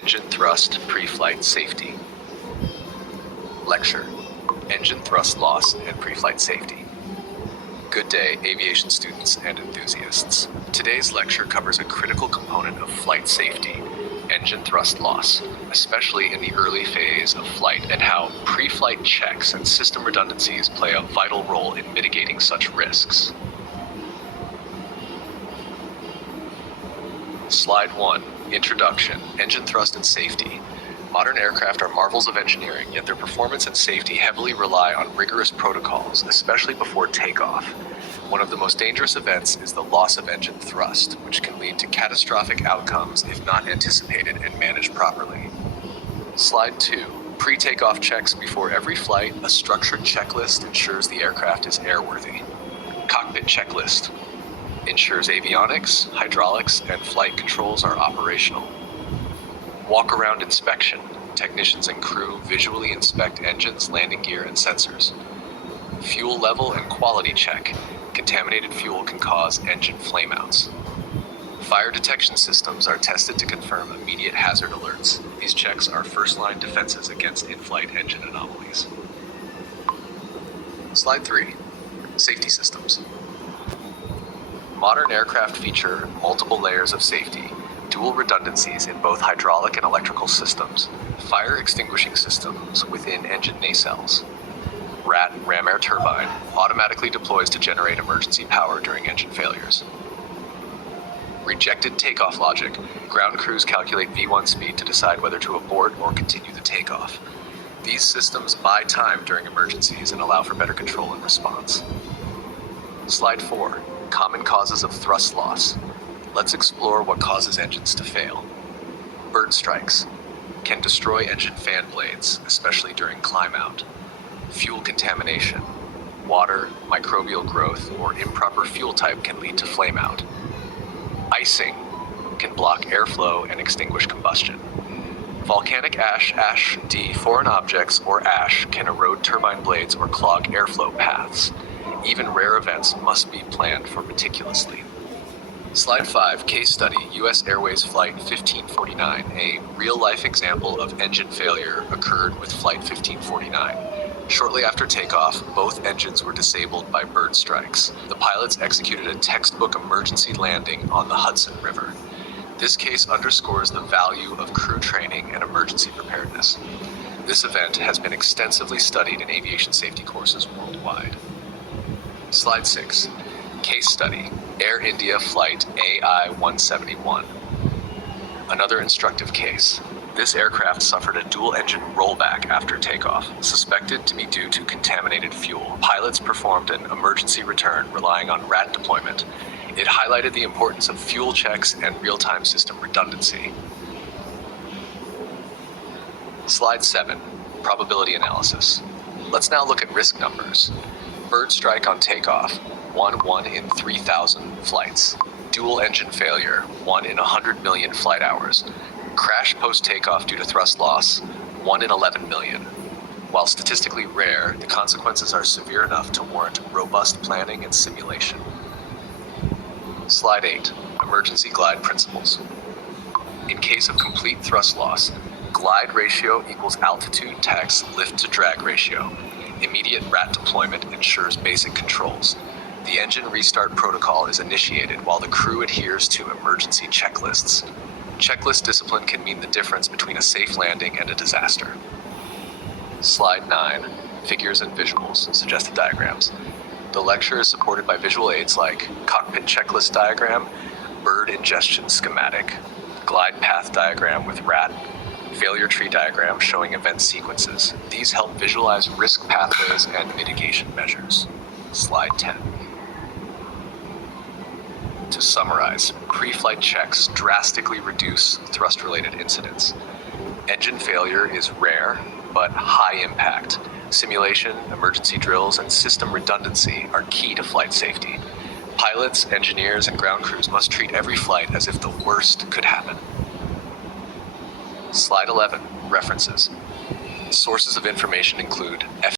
Engine Thrust Pre-Flight Safety. Lecture: Engine Thrust Loss and Pre-Flight Safety. Good day, aviation students and enthusiasts. Today's lecture covers a critical component of flight safety, engine thrust loss, especially in the early phase of flight, and how pre-flight checks and system redundancies play a vital role in mitigating such risks. Slide 1. Introduction, Engine Thrust and Safety. Modern aircraft are marvels of engineering, yet their performance and safety heavily rely on rigorous protocols, especially before takeoff. One of the most dangerous events is the loss of engine thrust, which can lead to catastrophic outcomes if not anticipated and managed properly. Slide 2. Pre-takeoff checks before every flight. A structured checklist ensures the aircraft is airworthy. Cockpit checklist ensures avionics, hydraulics, and flight controls are operational. Walk-around inspection. Technicians and crew visually inspect engines, landing gear, and sensors. Fuel level and quality check. Contaminated fuel can cause engine flameouts. Fire detection systems are tested to confirm immediate hazard alerts. These checks are first-line defenses against in-flight engine anomalies. Slide 3. Safety systems. Modern aircraft feature multiple layers of safety, dual redundancies in both hydraulic and electrical systems, fire extinguishing systems within engine nacelles. RAT, ram air turbine, automatically deploys to generate emergency power during engine failures. Rejected takeoff logic. Ground crews calculate V1 speed to decide whether to abort or continue the takeoff. These systems buy time during emergencies and allow for better control and response. Slide 4. Common causes of thrust loss. Let's explore what causes engines to fail. Bird strikes can destroy engine fan blades, especially during climb out. Fuel contamination. Water, microbial growth, or improper fuel type can lead to flameout. Icing can block airflow and extinguish combustion. Volcanic ash, foreign objects, or ash can erode turbine blades or clog airflow paths. Even rare events must be planned for meticulously. Slide 5. Case study, U.S. Airways Flight 1549. A real-life example of engine failure occurred with Flight 1549. Shortly after takeoff, both engines were disabled by bird strikes. The pilots executed a textbook emergency landing on the Hudson River. This case underscores the value of crew training and emergency preparedness. This event has been extensively studied in aviation safety courses worldwide. Slide 6. Case study, Air India Flight AI-171. Another instructive case. This aircraft suffered a dual-engine rollback after takeoff, suspected to be due to contaminated fuel. Pilots performed an emergency return relying on RAT deployment. It highlighted the importance of fuel checks and real-time system redundancy. Slide 7. Probability analysis. Let's now look at risk numbers. Bird strike on takeoff, 1 in 3,000 flights. Dual engine failure, 1 in 100 million flight hours. Crash post-takeoff due to thrust loss, 1 in 11 million. While statistically rare, the consequences are severe enough to warrant robust planning and simulation. Slide 8. Emergency glide principles. In case of complete thrust loss, glide ratio equals altitude tax lift to drag ratio. Immediate RAT deployment ensures basic controls. The engine restart protocol is initiated while the crew adheres to emergency checklists. Checklist discipline can mean the difference between a safe landing and a disaster. Slide 9. Figures and visuals, suggested diagrams. The lecture is supported by visual aids like cockpit checklist diagram, bird ingestion schematic, glide path diagram with RAT, failure tree diagram showing event sequences. These help visualize risk pathways and mitigation measures. Slide 10. To summarize, pre-flight checks drastically reduce thrust-related incidents. Engine failure is rare, but high impact. Simulation, emergency drills, and system redundancy are key to flight safety. Pilots, engineers, and ground crews must treat every flight as if the worst could happen. Slide 11. References. Sources of information include